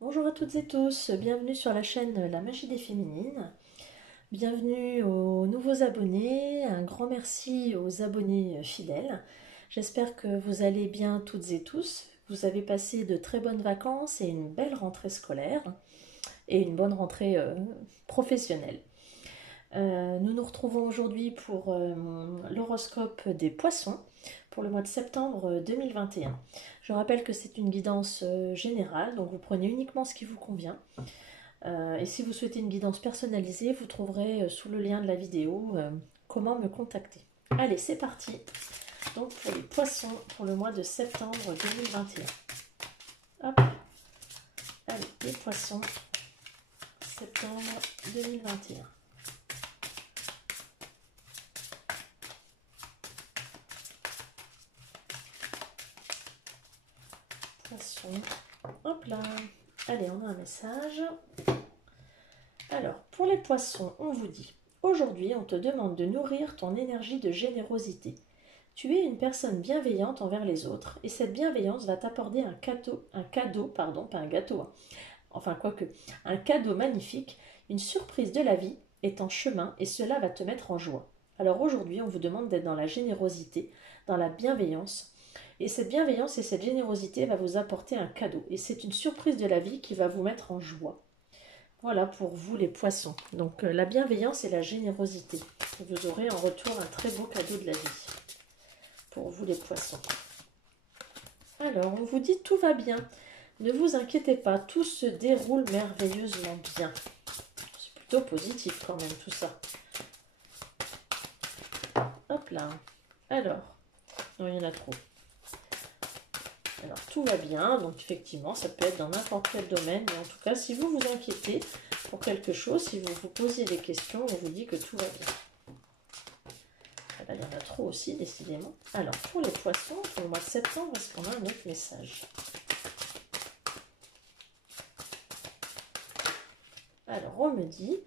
Bonjour à toutes et tous, bienvenue sur la chaîne La Magie des Féminines. Bienvenue aux nouveaux abonnés, un grand merci aux abonnés fidèles. J'espère que vous allez bien toutes et tous. Vous avez passé de très bonnes vacances et une belle rentrée scolaire et une bonne rentrée professionnelle. Nous nous retrouvons aujourd'hui pour l'horoscope des poissons pour le mois de septembre 2021. Je rappelle que c'est une guidance générale, donc vous prenez uniquement ce qui vous convient. Et si vous souhaitez une guidance personnalisée, vous trouverez sous le lien de la vidéo comment me contacter. Allez, c'est parti. Donc pour les poissons pour le mois de septembre 2021. Hop. Allez, les poissons, septembre 2021. Poissons. Hop là. Allez, on a un message. Alors, pour les poissons, on vous dit: aujourd'hui, on te demande de nourrir ton énergie de générosité. Tu es une personne bienveillante envers les autres et cette bienveillance va t'apporter pas un gâteau, hein. Enfin quoique, un cadeau magnifique, une surprise de la vie est en chemin et cela va te mettre en joie. Alors aujourd'hui, on vous demande d'être dans la générosité, dans la bienveillance. Et cette bienveillance et cette générosité va vous apporter un cadeau. Et c'est une surprise de la vie qui va vous mettre en joie. Voilà pour vous les poissons. Donc la bienveillance et la générosité. Vous aurez en retour un très beau cadeau de la vie. Pour vous les poissons. Alors, on vous dit tout va bien. Ne vous inquiétez pas, tout se déroule merveilleusement bien. C'est plutôt positif quand même tout ça. Hop là. Alors, non, il y en a trop. Alors, tout va bien, donc effectivement, ça peut être dans n'importe quel domaine, mais en tout cas, si vous vous inquiétez pour quelque chose, si vous vous posez des questions, on vous dit que tout va bien. Là, il y en a trop aussi, décidément. Alors, pour les poissons, pour le mois de septembre, est-ce qu'on a un autre message? Alors, on me dit: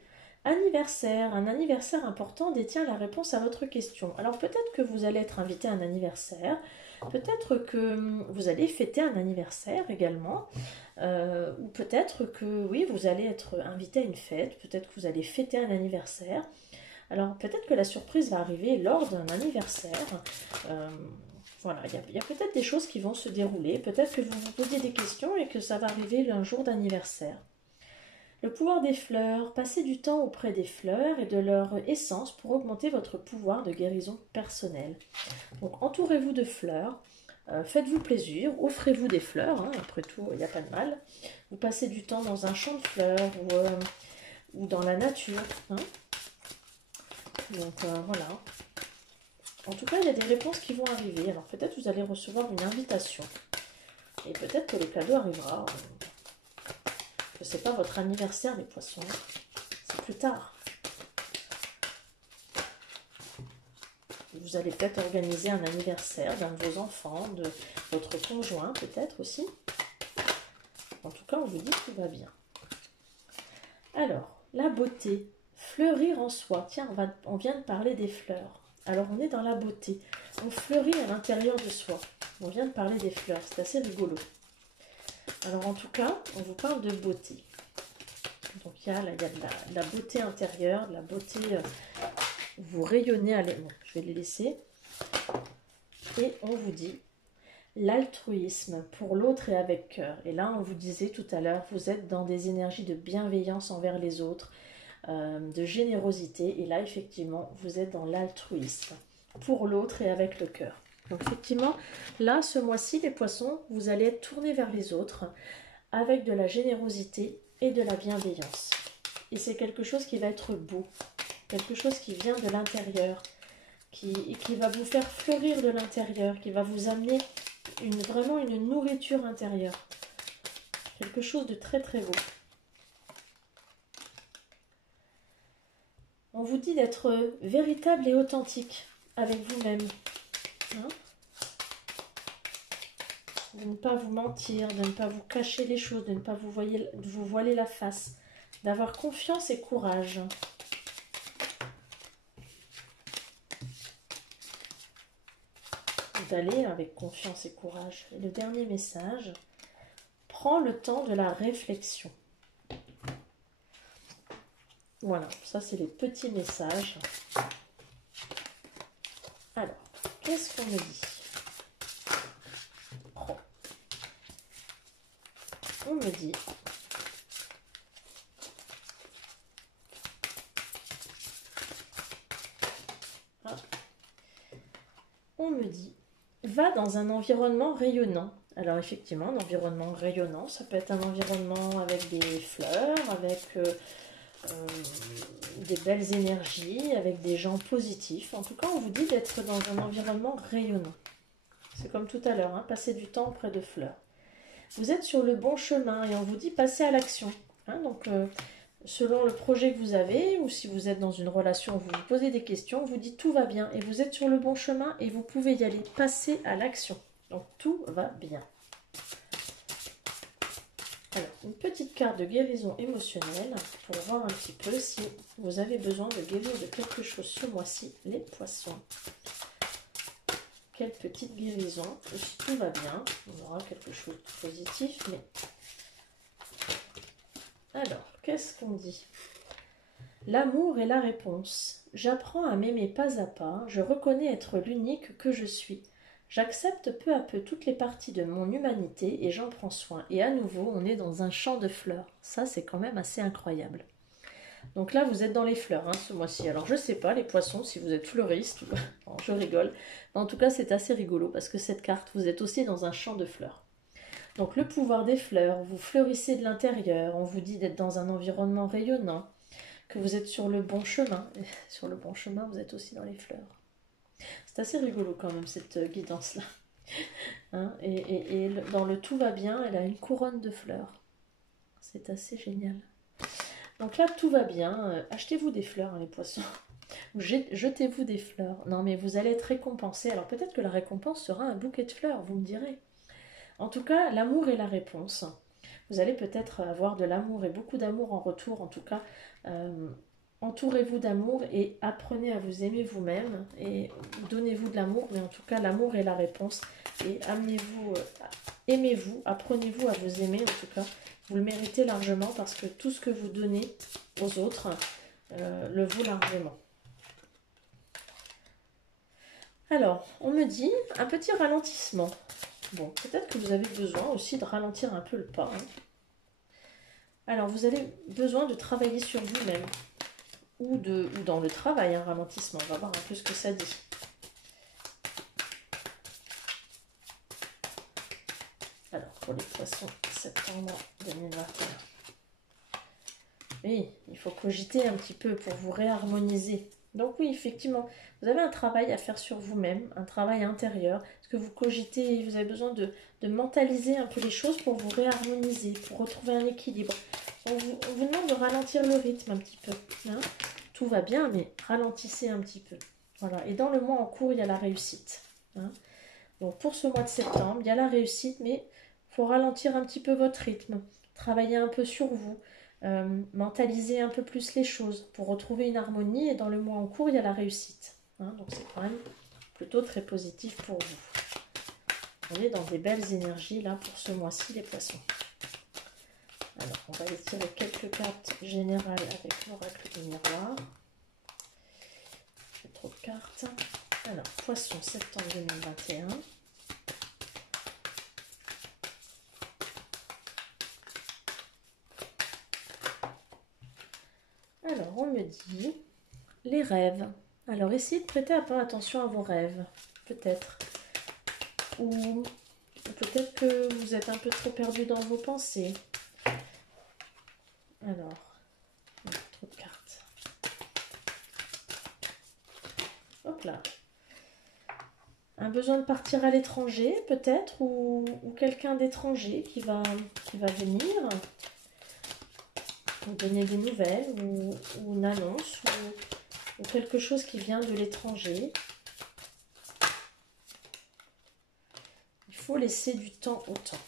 anniversaire. Un anniversaire important détient la réponse à votre question. Alors, peut-être que vous allez être invité à un anniversaire. Peut-être que vous allez fêter un anniversaire également. Ou peut-être que, oui, vous allez être invité à une fête. Peut-être que vous allez fêter un anniversaire. Alors, peut-être que la surprise va arriver lors d'un anniversaire. Voilà, il y a peut-être des choses qui vont se dérouler. Peut-être que vous vous posez des questions et que ça va arriver un jour d'anniversaire. Le pouvoir des fleurs. Passez du temps auprès des fleurs et de leur essence pour augmenter votre pouvoir de guérison personnelle. Donc entourez-vous de fleurs, faites-vous plaisir, offrez-vous des fleurs, hein, après tout, il n'y a pas de mal. Vous passez du temps dans un champ de fleurs ou dans la nature. Hein. Donc voilà. En tout cas, il y a des réponses qui vont arriver. Alors peut-être vous allez recevoir une invitation. Et peut-être que le cadeau arrivera. Que ce n'est pas votre anniversaire, les poissons. C'est plus tard. Vous allez peut-être organiser un anniversaire d'un de vos enfants, de votre conjoint peut-être aussi. En tout cas, on vous dit que tout va bien. Alors, la beauté, fleurir en soi. Tiens, on vient de parler des fleurs. Alors, on est dans la beauté. On fleurit à l'intérieur de soi. On vient de parler des fleurs, c'est assez rigolo. Alors, en tout cas, on vous parle de beauté. Donc, il y a de la beauté intérieure, de la beauté... vous rayonnez à l'air. Bon, je vais les laisser. Et on vous dit l'altruisme pour l'autre et avec cœur. Et là, on vous disait tout à l'heure, vous êtes dans des énergies de bienveillance envers les autres, de générosité. Et là, effectivement, vous êtes dans l'altruisme pour l'autre et avec le cœur. Donc, effectivement, là, ce mois-ci, les poissons, vous allez être tournés vers les autres avec de la générosité et de la bienveillance. Et c'est quelque chose qui va être beau, quelque chose qui vient de l'intérieur, qui va vous faire fleurir de l'intérieur, qui va vous amener vraiment une nourriture intérieure. Quelque chose de très très beau. On vous dit d'être véritable et authentique avec vous-même. Hein, de ne pas vous mentir, de ne pas vous cacher les choses, de ne pas vous voiler la face, d'avoir confiance et courage. D'aller avec confiance et courage. Et le dernier message: prends le temps de la réflexion. Voilà, ça c'est les petits messages. Alors, qu'est-ce qu'on me dit? Oh. On me dit... Ah. On me dit, va dans un environnement rayonnant. Alors effectivement, un environnement rayonnant, ça peut être un environnement avec des fleurs, avec des belles énergies, avec des gens positifs. En tout cas, on vous dit d'être dans un environnement rayonnant. C'est comme tout à l'heure, hein, passer du temps auprès de fleurs. Vous êtes sur le bon chemin et on vous dit passer à l'action. Hein, donc, selon le projet que vous avez, ou si vous êtes dans une relation, vous vous posez des questions, on vous dit tout va bien et vous êtes sur le bon chemin et vous pouvez y aller, passer à l'action. Donc, tout va bien. Alors, une petite carte de guérison émotionnelle pour voir un petit peu si vous avez besoin de guérir de quelque chose ce mois-ci, les poissons. Quelle petite guérison. Et si tout va bien, on aura quelque chose de positif. Mais alors, qu'est-ce qu'on dit? L'amour est la réponse. J'apprends à m'aimer pas à pas. Je reconnais être l'unique que je suis. J'accepte peu à peu toutes les parties de mon humanité et j'en prends soin. Et à nouveau, on est dans un champ de fleurs. Ça, c'est quand même assez incroyable. Donc là, vous êtes dans les fleurs, hein, ce mois-ci. Alors, je ne sais pas, les poissons, si vous êtes fleuriste, non, je rigole. Mais en tout cas, c'est assez rigolo parce que cette carte, vous êtes aussi dans un champ de fleurs. Donc, le pouvoir des fleurs, vous fleurissez de l'intérieur. On vous dit d'être dans un environnement rayonnant, que vous êtes sur le bon chemin. Et sur le bon chemin, vous êtes aussi dans les fleurs. C'est assez rigolo quand même, cette guidance-là. Hein, et dans le tout va bien, elle a une couronne de fleurs. C'est assez génial. Donc là, tout va bien. Achetez-vous des fleurs, hein, les poissons. Jetez-vous des fleurs. Non, mais vous allez être récompensé. Alors peut-être que la récompense sera un bouquet de fleurs, vous me direz. En tout cas, l'amour est la réponse. Vous allez peut-être avoir de l'amour et beaucoup d'amour en retour. En tout cas, entourez-vous d'amour et apprenez à vous aimer vous-même. Et donnez-vous de l'amour. Mais en tout cas, l'amour est la réponse. Et amenez-vous, aimez-vous, apprenez-vous à vous aimer en tout cas. Vous le méritez largement parce que tout ce que vous donnez aux autres le vaut largement. Alors, on me dit un petit ralentissement. Bon, peut-être que vous avez besoin aussi de ralentir un peu le pas. Hein. Alors, vous avez besoin de travailler sur vous-même ou dans le travail, un ralentissement. On va voir un peu ce que ça dit. Alors, pour les poissons, septembre 2021. Oui, il faut cogiter un petit peu pour vous réharmoniser. Donc oui, effectivement, vous avez un travail à faire sur vous-même, un travail intérieur. Parce que vous cogitez, vous avez besoin de mentaliser un peu les choses pour vous réharmoniser, pour retrouver un équilibre. On vous demande de ralentir le rythme un petit peu. Hein. Tout va bien, mais ralentissez un petit peu. Voilà. Et dans le mois en cours, il y a la réussite. Hein. Donc pour ce mois de septembre, il y a la réussite, mais il faut ralentir un petit peu votre rythme, travailler un peu sur vous. Mentaliser un peu plus les choses pour retrouver une harmonie et dans le mois en cours il y a la réussite hein, donc c'est quand même plutôt très positif pour vous. On est dans des belles énergies là pour ce mois-ci les poissons. Alors on va aller tirer quelques cartes générales avec l'oracle du miroir. J'ai trop de cartes. Alors poisson septembre 2021. Alors, on me dit les rêves. Alors, essayez de prêter un peu attention à vos rêves, peut-être. Ou peut-être que vous êtes un peu trop perdu dans vos pensées. Alors, trop de cartes. Hop là. Un besoin de partir à l'étranger, peut-être, ou quelqu'un d'étranger qui va venir. Vous donner des nouvelles ou une annonce ou quelque chose qui vient de l'étranger. Il faut laisser du temps au temps.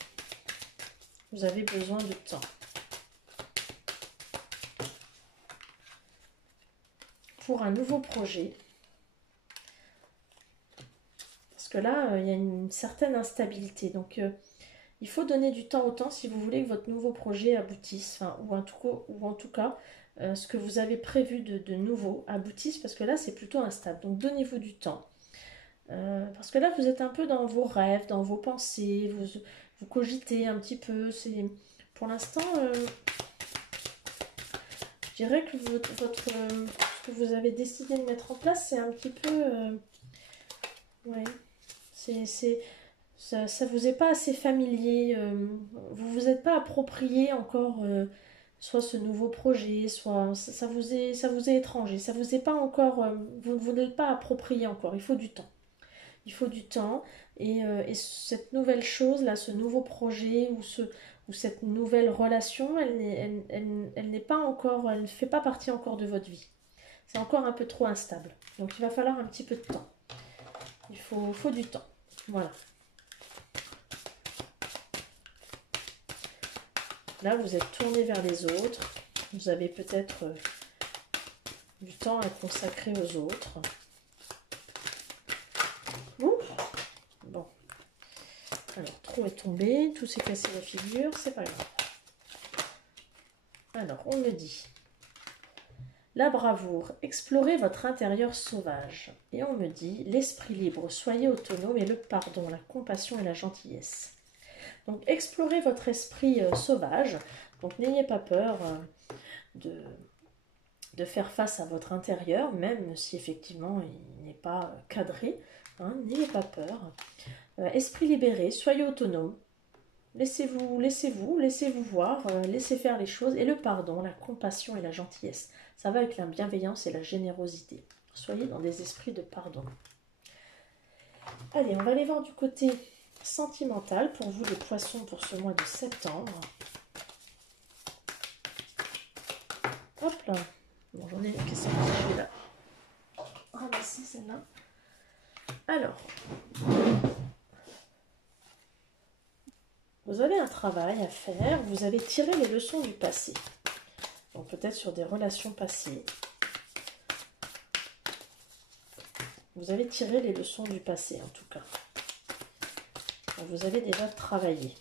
Vous avez besoin de temps. Pour un nouveau projet. Parce que là, il y a une certaine instabilité. Donc, Il faut donner du temps au temps si vous voulez que votre nouveau projet aboutisse, enfin, ou en tout cas, ce que vous avez prévu de nouveau aboutisse, parce que là, c'est plutôt instable. Donc, donnez-vous du temps. Parce que là, vous êtes un peu dans vos rêves, dans vos pensées, vous cogitez un petit peu. Pour l'instant, je dirais que ce que vous avez décidé de mettre en place, c'est un petit peu... ouais, ça vous est pas assez familier, vous vous êtes pas approprié encore soit ce nouveau projet, soit ça vous est étranger, ça vous est pas encore, vous ne l'êtes pas approprié encore, il faut du temps. Il faut du temps et cette nouvelle chose là, ce nouveau projet ou cette nouvelle relation, elle n'est pas encore, elle ne fait pas partie encore de votre vie. C'est encore un peu trop instable. Donc il va falloir un petit peu de temps. Il faut du temps. Voilà. Là, vous êtes tourné vers les autres. Vous avez peut-être du temps à consacrer aux autres. Ouf. Bon. Alors, trop est tombé. Tout s'est cassé la figure. C'est pas grave. Alors, on me dit... La bravoure, explorez votre intérieur sauvage. Et on me dit, l'esprit libre, soyez autonome et le pardon, la compassion et la gentillesse. Donc, explorez votre esprit sauvage. Donc, n'ayez pas peur de faire face à votre intérieur, même si effectivement il n'est pas cadré. Hein, n'ayez pas peur. Esprit libéré, soyez autonome. Laissez-vous voir, laissez faire les choses. Et le pardon, la compassion et la gentillesse. Ça va avec la bienveillance et la générosité. Soyez dans des esprits de pardon. Allez, on va aller voir du côté sentimental pour vous les poissons pour ce mois de septembre. Hop là. Bon, j'en ai une qui est sortie, je vais la ramasser celle-là. Alors, vous avez un travail à faire, vous avez tiré les leçons du passé. Donc peut-être sur des relations passées. Vous avez tiré les leçons du passé en tout cas. Donc, vous avez déjà travaillé.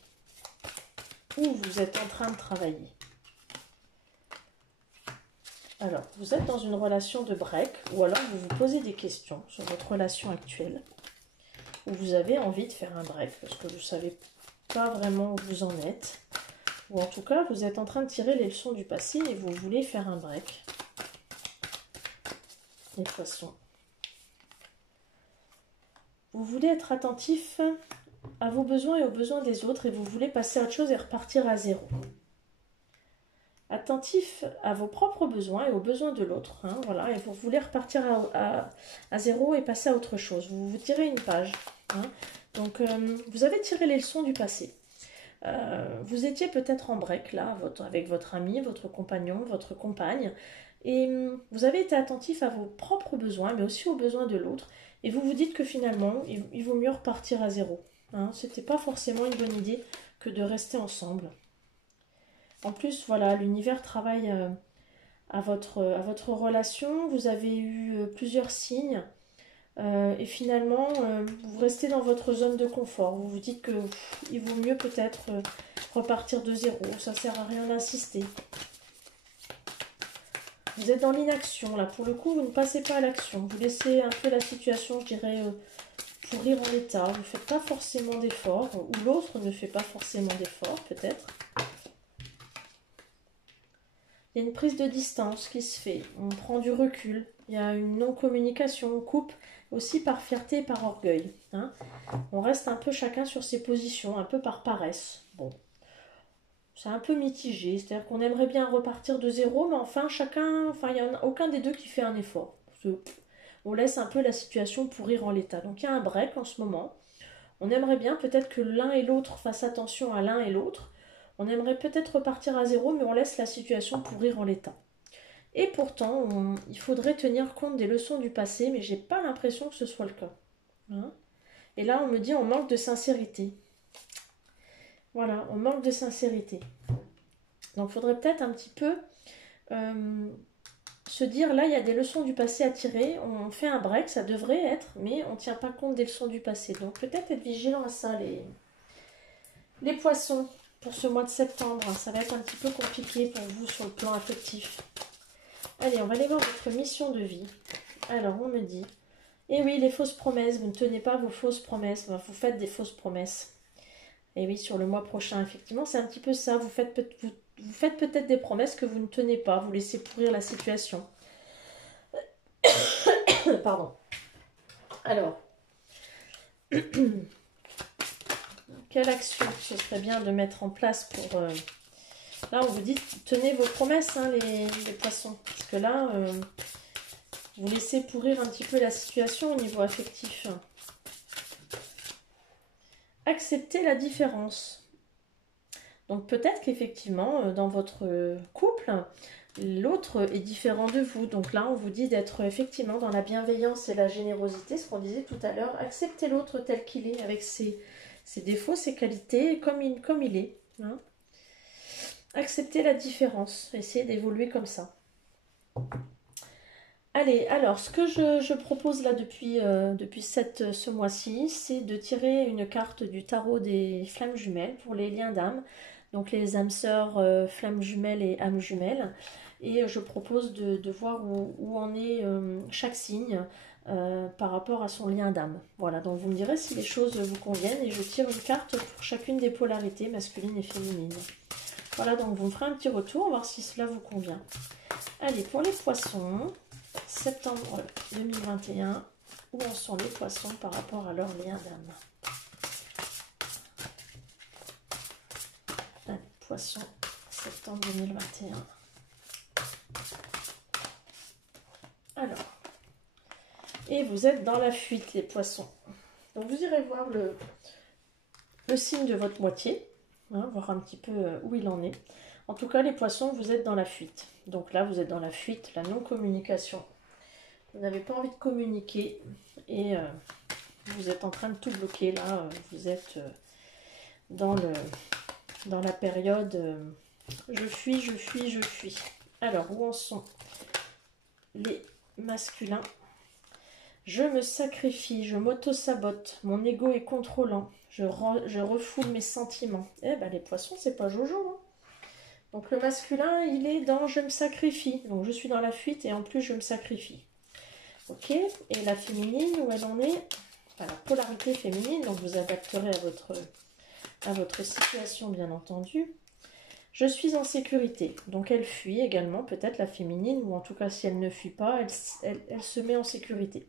Ou vous êtes en train de travailler. Alors, vous êtes dans une relation de break, ou alors vous vous posez des questions sur votre relation actuelle, ou vous avez envie de faire un break, parce que vous ne savez pas vraiment où vous en êtes, ou en tout cas, vous êtes en train de tirer les leçons du passé et vous voulez faire un break. Les poissons. Vous voulez être attentif à vos besoins et aux besoins des autres, et vous voulez passer à autre chose et repartir à zéro. Attentif à vos propres besoins et aux besoins de l'autre, hein, voilà, et vous voulez repartir à zéro et passer à autre chose. Vous tirez une page. Hein. Donc, vous avez tiré les leçons du passé. Vous étiez peut-être en break, là, avec votre ami, votre compagnon, votre compagne, et vous avez été attentif à vos propres besoins, mais aussi aux besoins de l'autre, et vous vous dites que finalement, il vaut mieux repartir à zéro. Hein. C'était pas forcément une bonne idée que de rester ensemble. En plus, voilà, l'univers travaille à votre relation. Vous avez eu plusieurs signes. Et finalement, vous restez dans votre zone de confort. Vous vous dites qu'il vaut mieux peut-être repartir de zéro. Ça ne sert à rien d'insister. Vous êtes dans l'inaction. Là, pour le coup, vous ne passez pas à l'action. Vous laissez un peu la situation, je dirais, pourrir en l'état. Vous ne faites pas forcément d'efforts. Ou l'autre ne fait pas forcément d'efforts, peut-être. Il y a une prise de distance qui se fait, on prend du recul, il y a une non-communication, on coupe aussi par fierté et par orgueil. Hein. On reste un peu chacun sur ses positions, un peu par paresse. Bon, c'est un peu mitigé, c'est-à-dire qu'on aimerait bien repartir de zéro, mais enfin il n'y en a aucun des deux qui fait un effort. On laisse un peu la situation pourrir en l'état. Donc il y a un break en ce moment. On aimerait bien peut-être que l'un et l'autre fassent attention à l'un et l'autre. On aimerait peut-être repartir à zéro, mais on laisse la situation pourrir en l'état. Et pourtant, il faudrait tenir compte des leçons du passé, mais j'ai pas l'impression que ce soit le cas. Hein. Et là, on me dit on manque de sincérité. Voilà, on manque de sincérité. Donc, il faudrait peut-être un petit peu se dire, là, il y a des leçons du passé à tirer, on fait un break, ça devrait être, mais on ne tient pas compte des leçons du passé. Donc, peut-être être vigilant à ça, Les poissons, pour ce mois de septembre, ça va être un petit peu compliqué pour vous sur le plan affectif. Allez, on va aller voir votre mission de vie. Alors, on me dit, eh oui, les fausses promesses, vous ne tenez pas vos fausses promesses, enfin, vous faites des fausses promesses. Et oui, sur le mois prochain, effectivement, c'est un petit peu ça. Vous faites peut-être des promesses que vous ne tenez pas, vous laissez pourrir la situation. Pardon. Alors, quelle action ce serait bien de mettre en place pour... Là, on vous dit, tenez vos promesses, hein, les poissons. Parce que là, vous laissez pourrir un petit peu la situation au niveau affectif. Acceptez la différence. Donc peut-être qu'effectivement, dans votre couple, l'autre est différent de vous. Donc là, on vous dit d'être effectivement dans la bienveillance et la générosité, ce qu'on disait tout à l'heure. Acceptez l'autre tel qu'il est, avec ses défauts, ses qualités, comme il est. Hein. Acceptez la différence. Essayez d'évoluer comme ça. Allez, alors, ce que je propose là depuis ce mois-ci, c'est de tirer une carte du tarot des flammes jumelles pour les liens d'âme. Donc les âmes sœurs, flammes jumelles et âmes jumelles. Et je propose de voir où en est chaque signe par rapport à son lien d'âme. Voilà, donc vous me direz si les choses vous conviennent et je tire une carte pour chacune des polarités, masculine et féminine. Voilà, donc vous me ferez un petit retour, voir si cela vous convient. Allez, pour les poissons, septembre 2021, où en sont les poissons par rapport à leur lien d'âme? Allez, poissons, septembre 2021. Alors, et vous êtes dans la fuite, les poissons. Donc vous irez voir le signe de votre moitié, hein, voir un petit peu où il en est. En tout cas, les poissons, vous êtes dans la fuite. Donc là, vous êtes dans la fuite, la non-communication. Vous n'avez pas envie de communiquer et vous êtes en train de tout bloquer. Là, vous êtes dans la période je fuis, je fuis, je fuis. Alors, où en sont les masculins? Je me sacrifie, je m'auto-sabote, mon ego est contrôlant, je refoule mes sentiments. Eh ben, les poissons, c'est pas Jojo, hein. Donc le masculin, il est dans je me sacrifie. Donc je suis dans la fuite et en plus je me sacrifie. Ok. Et la féminine, où elle en est? Enfin, la polarité féminine, donc vous adapterez à votre situation bien entendu. Je suis en sécurité. Donc elle fuit également, peut-être la féminine, ou en tout cas si elle ne fuit pas, elle se met en sécurité.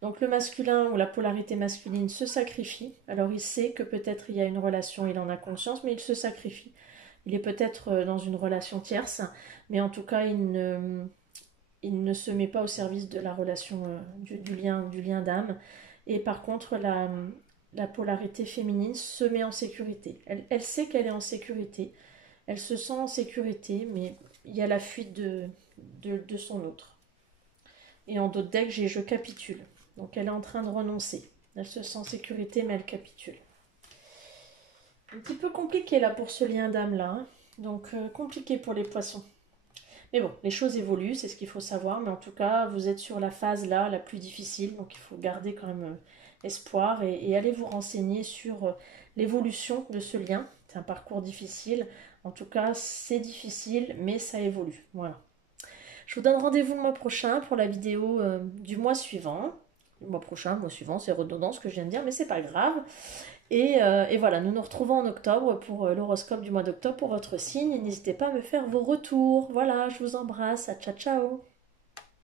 Donc le masculin ou la polarité masculine se sacrifie. Alors il sait que peut-être il y a une relation, il en a conscience, mais il se sacrifie. Il est peut-être dans une relation tierce, mais en tout cas, il ne se met pas au service de la relation, du lien d'âme. Et par contre, la polarité féminine se met en sécurité. Elle sait qu'elle est en sécurité. Elle se sent en sécurité, mais il y a la fuite de son autre. Et en d'autres decks, j'ai je capitule. Donc elle est en train de renoncer. Elle se sent en sécurité, mais elle capitule. Un petit peu compliqué là pour ce lien d'âme là, hein. Donc compliqué pour les poissons. Mais bon, les choses évoluent, c'est ce qu'il faut savoir, mais en tout cas, vous êtes sur la phase là, la plus difficile, donc il faut garder quand même espoir et aller vous renseigner sur l'évolution de ce lien. C'est un parcours difficile, en tout cas c'est difficile, mais ça évolue, voilà. Je vous donne rendez-vous le mois prochain pour la vidéo du mois suivant. Le mois prochain, le mois suivant, c'est redondant ce que je viens de dire, mais c'est pas grave. Et voilà, nous nous retrouvons en octobre pour l'horoscope du mois d'octobre pour votre signe. N'hésitez pas à me faire vos retours. Voilà, je vous embrasse. Ciao, ciao.